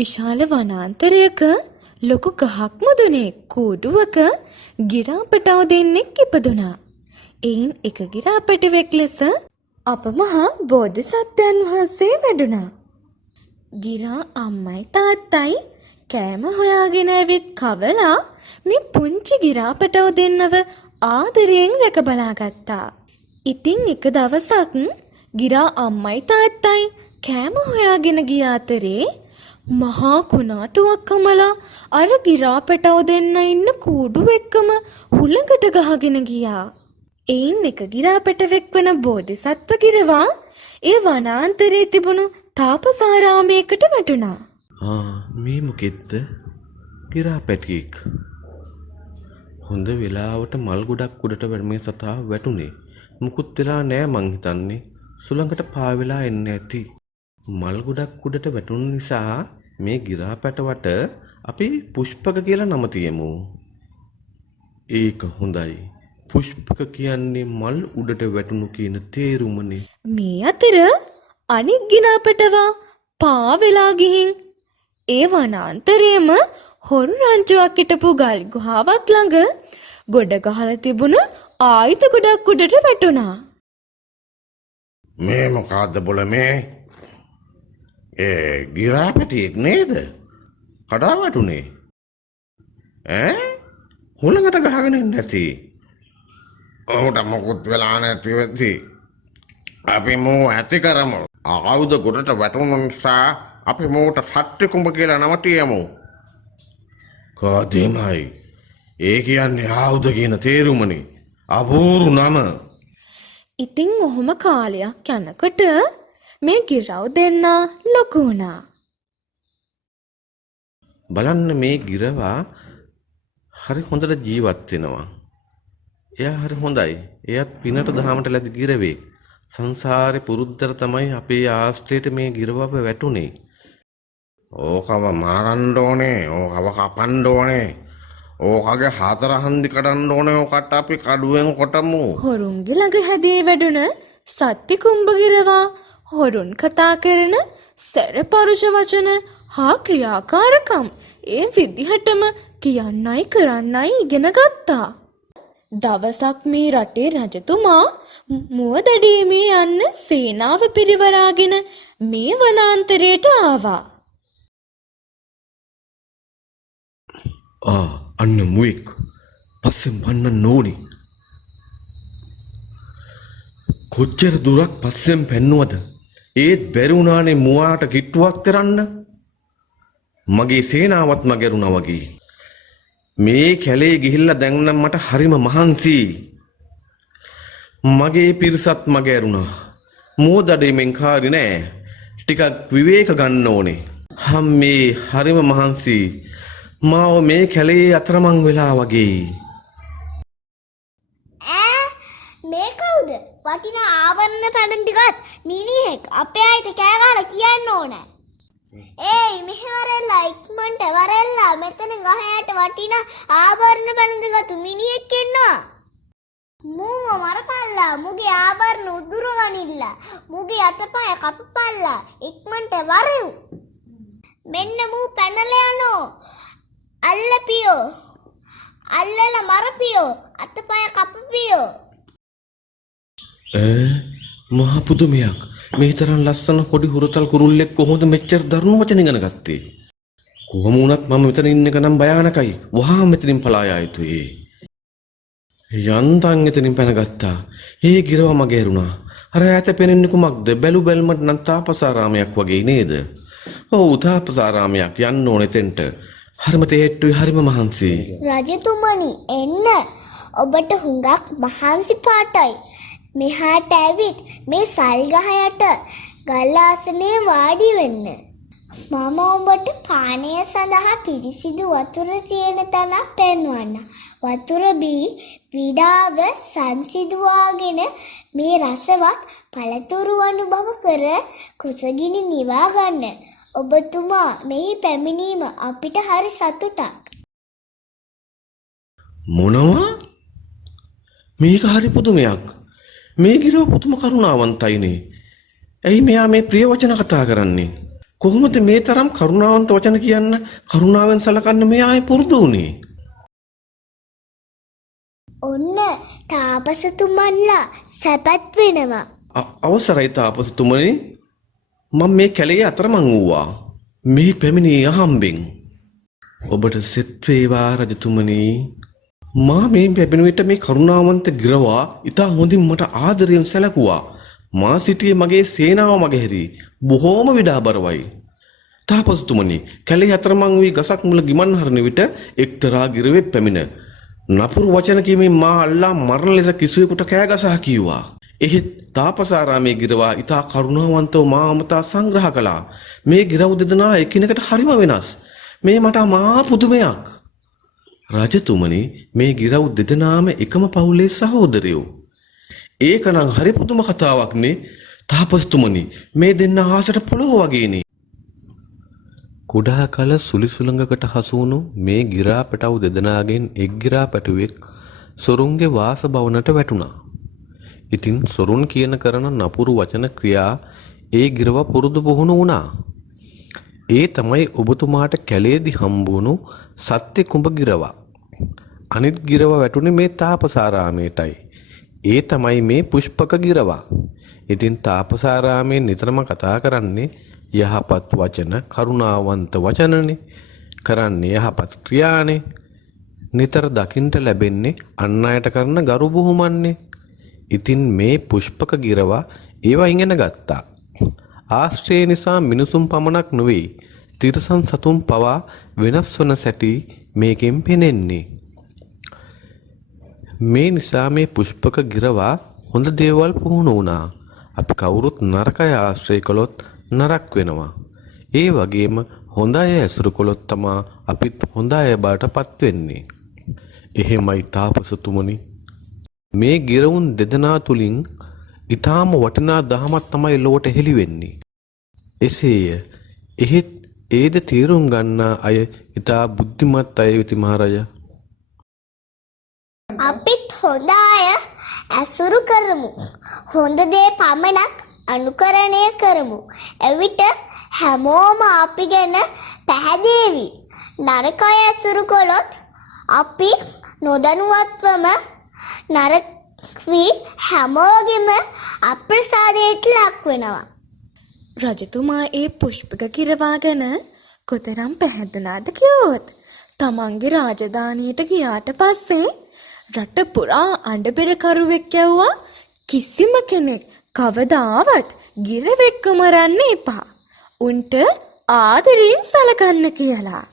විශාල වනාන්තරයක ලොකු ගහක් මුදුනේ කූඩුවක ගිරාපටාව දෙන්නෙක් ඉපදුනා. එයින් එක ගිරාපටවෙක් ලෙස අප මහා බෝධිසත්වයන් වහන්සේ වැඩුණා. ගිරා අම්මයි තාත්තයි කෑම හොයාගෙන ඇවිත් කවලා මේ පුංචි ගිරාපටව දෙන්නව ආදරයෙන් රැක බලාගත්තා. ඉතින් එක දවසක් ගිරා අම්මයි තාත්තයි කෑම හොයාගෙන ගිය අතරේ මහා කුණාටුවක් කමලා අර ගිරාපටව දෙන්න ඉන්න කූඩුව එක්කම හුළඟට ගහගෙන ගියා. එයින් එක ගිරාපටවෙක් වන බෝධිසත්ව ගිරවා ඒ වනාන්තරයේ තිබුණු තාපසාරාමයකට වැටුණා. මේ මොකෙද්ද? ගිරාපැටියෙක්. හොඳ වෙලාවට මල් ගොඩක් උඩට මේ සතා වැටුනේ. මුකුත් වෙලා නෑ මං හිතන්නේ. සුළඟට පාවෙලා එන්නේ ඇති. මල් ගොඩක් උඩට වැටුණු නිසා මේ ගිරාපැටවට අපි පුෂ්පක කියලා නම තියමු. ඒක හොඳයි. පුෂ්පක කියන්නේ මල් උඩට වැටුණු කියන තේරුමනේ. මේ අතර අනික් ගිරාපටවා පාවෙලා ගිහින් ඒ වනාන්තරයේම හොරු රංචුවක් හිටපු ගල් ගුහාවක් ළඟ ගොඩ ගහලා තිබුණු ආයුධ ගොඩක් උඩට වැටුණා. මේ මොකද්ද බොල මේ? ගිරාපැටියෙක් නේද? කඩා වැටුනේ. හුළඟට ගහගෙන ඉන්නේ නැති. ඔහුට මොකුත් වෙලා නැති වෙති. අපි මෝ ඇති කරමු. ආයුධ ගොඩට වැටුණු නිසා අපි මෝට සත්‍ය කුඹ කියලා නම තියමු. කදෙමයි. ඒ කියන්නේ ආයුධ කියන තේරුමනේ. අපූරු නම. ඉතින් ඔහොම කාලයක් යනකොට මේ ගිරව් දෙන්නා ලොකු වුණා. බලන්න මේ ගිරවා හරි හොඳට ජීවත් වෙනවා. එයා හරි හොඳයි. එයාත් පිනට දහමට ලැබි ගිරවේ. සංසාරේ පුරුද්දට තමයි අපේ ආශ්‍රේයට මේ ගිරවව වැටුනේ. ඕකව මාරන්න ඕනේ. ඕකව කපන්න ඕනේ. ඕකගේ හතර හන්දි කඩන්න ඕනේ. ඕකට අපි කඩුවෙන් කොටමු. හොරුන්ගේ ළඟ හැදී වැඩුණ සත්‍ය කුඹ ගිරවා හොරුන් කතා කරන සැරපරුෂ වචන හා ක්‍රියාකාරකම් ඒ විදිහටම කියන්නයි කරන්නයි ඉගෙන ගත්තා. දවසක් මේ රටේ රජතුමා මුවදඩීමේ යන්න සේනාව පිරිවරාගෙන මේ වනාන්තරයට ආවා. අන්න මුවෙක් පස්සෙන් පන්නන්න ඕනි. කොච්චර දුරක් පස්සෙන් පැන්නුවද? ඒත් බැරි වුණානේ මුවාට කිට්ටුවක් කරන්න. මගේ සේනාවත් මගැරුණා වගේ. මේ කැලේ ගිහිල්ලා දැන් නම් මට හරිම මහන්සියි. මගේ පිරිසත් මගැරුණා. මුවදඩේමෙන් කාරි නෑ. ටිකක් විවේක ගන්න ඕනේ. හම්මේ හරිම මහන්සියි. මාව මේ කැලේ අතරමං වෙලා වගේ. මේ කවුද? වටිනා ආවරණ පැළඳ ටිකත් මිනිහෙක් අපේ අයිට කෑ ගහලා කියන්න ඕන. ඒයි මෙහෙවරෙල්ලා ඉක්මනට වරෙල්ලා මෙතන ගහයට වටිනා ආභරණ පැළඳගත්තු මිනිහෙක් ඉන්නවා. මූව මරපල්ලා මුගේ ආභරණ උදුර ගනිilla. මුගේ අතපය කපපල්ලා ඉක්මනට වරෙව්. මෙන්න මූ පැනලා යනෝ. අල්ලපියෝ. අල්ලලා මරපියෝ. අතපය කපපියෝ. මහ පුදුමයක්. මේ තරම් ලස්සන පොඩි හුරතල් කුරුල්ලෙක් කොහොමද මෙච්චර දරුණු වචන ඉගෙන ගත්තේ? කොහොම වුණත් මම මෙතන ඉන්න එක නම් භයානකයි. වහා මෙතනින් පලා යා යුතුයි. යන්තම් එතනින් පැනගත්තා. ඒ ගිරව මගේ ඇරුණා. අර ඈත පෙනෙන්නේ කුමක්ද? බැලු බැලමට නම් තාපසාරාමයක් වගේ නේද? ඔව් තාපසාරාමයක් යන්න ඕනේ එතෙන්ට. හරිම තේට්ටුයි හරිම මහන්සි. රජතුමනි එන්න. ඔබට හුඟක් මහන්සි පාටයි. මෙහාට ඇවිත් මේ සල් ගහ යට ගල් ආසනයේ වාඩි වෙන්න. මම ඔබට පානය සඳහා පිරිසිදු වතුර තියෙන තැනක් පෙන්වන්න. වතුර බී විඩාව සංසිඳුවාගෙන මේ රසවත් පළතුරු අනුභව කර කුසගිනි නිවා ගන්න. ඔබතුමා මෙහි පැමිණීම අපිට හරි සතුටක්. මොනවා? මේක හරි පුදුමයක්. මේ ගිරව පුදුම කරුණාවන්තයිනේ. ඇයි මෙයා මේ ප්‍රිය වචන කතා කරන්නේ? කොහොමද මේ තරම් කරුණාවන්ත වචන කියන්න කරුණාවෙන් සලකන්න මේ ආයේ පුරුදු වුණේ? ඔන්න තාපසතුමන්ලා සැපත් වෙනවා. අවසරයි තාපසතුමනි. මම මේ කැලේ අතරමං වූවා. මේ පැමිණි අහම්බෙන්. ඔබට සෙත් වේවා රජතුමනි. මා මේ පැමිණ විට මේ කරුණාවන්ත ගිරවා ඉතා හොඳින් මට ආදරයෙන් සැලකුවා. මා සිටියේ මගේ සේනාව මගහැරී බොහෝම විඩාබරවයි. තාපසතුමනි, කැලේ අතරමං වී ගසක් මුල ගිමන් හරන විට එක්තරා ගිරවෙක් පැමිණ නපුරු වචන කියමින් මා අල්ලා මරණ ලෙස කිසිවෙකුට කෑ ගසා කිව්වා. එහෙත් තාපසාරාමේ ගිරවා ඉතා කරුණාවන්තව මා අමතා සංග්‍රහ කළා. මේ ගිරව් දෙදෙනා එකිනෙකට හරිම වෙනස්. මේ මට මා පුදුමයක්. රජතුමනි, මේ ගිරව් දෙදෙනාම එකම පවුලේ සහෝදරයෝ. ඒකනම් හරි පුදුම කතාවක් නේ. තාපසතුමනි, මේ දෙන්න ආසට පොළොව වගේනේ. කුඩා කල සුලිසුලඟකට හසු වුණු මේ ගිරා පැටව් දෙදෙනාගෙන් එක් ගිරා පැටුවෙක් සොරුන්ගේ වාස භවනට වැටුණා. ඉතින් සොරුන් කියන කරන නපුරු වචන ක්‍රියා ඒ ගිරව පුරුදු පුහුණු වුණා. ඒ තමයි ඔබතුමාට කැලේදි හම්බුණු සත්‍ය කුඹ ගිරව. අනිත් ගිරව වැටුනේ මේ තාපසාරාමේටයි. ඒ තමයි මේ පුෂ්පක ගිරව. ඉතින් තාපසාරාමේ නිතරම කතා කරන්නේ යහපත් වචන, කරුණාවන්ත වචනනේ. කරන්නේ යහපත් ක්‍රියානේ. නිතර දකින්ට ලැබෙන්නේ අන් අයට කරන ගරු බුහුමන්නේ. ඉතින් මේ පුෂ්පක ගිරවා ඒවා ඉගෙන ගත්තා. ආශ්‍රය නිසා මිනිසුන් පමණක් නොවේ, තිරිසන් සතුන් පවා වෙනස් වන සැටි මේකෙන් පෙනෙන්නේ. මේ නිසා මේ පුෂ්පක ගිරවා හොඳ දේවල් පුහුණු වුණා. අපි කවුරුත් නරකය ආශ්‍රය කළොත් නරක් වෙනවා. ඒ වගේම හොඳ අය ඇසුරු කළොත් තමා අපිත් හොඳ අය බවට පත් වෙන්නේ. එහෙමයි තාපසතුමනි. මේ ගිරවුන් දෙදෙනා තුලින් ඊටාම වටිනා දහමක් තමයි ලොවට හෙළි වෙන්නේ. එසේය. එහෙත් ඒද තීරුම් ගන්නා අය ඊටා බුද්ධිමත් අය විති මහරජා. අපිත් හොඳ අය ඇසුරු කරමු. හොඳ දේ පමණක් අනුකරණය කරමු. එවිට හැමෝම අපි ගැන පැහැදේවි. නරක අය ඇසුරු කළොත් අපි නොදැනුවත්වම නරක වී හැමෝගෙම අප්‍රසාදයට ලක් වෙනවා. රජතුමා ඒ පුෂ්පක ගිරවා ගැන කොතරම් පැහැදුනාද කිව්වොත්, තමන්ගේ රාජධානියට ගියාට පස්සේ රට පුරා අඬබෙරකරුවෙක් යවුවා කිසිම කෙනෙක් කවදාවත් ගිරවෙක්ව මරන්න එපා. උන්ට ආදරයෙන් සලකන්න කියලා.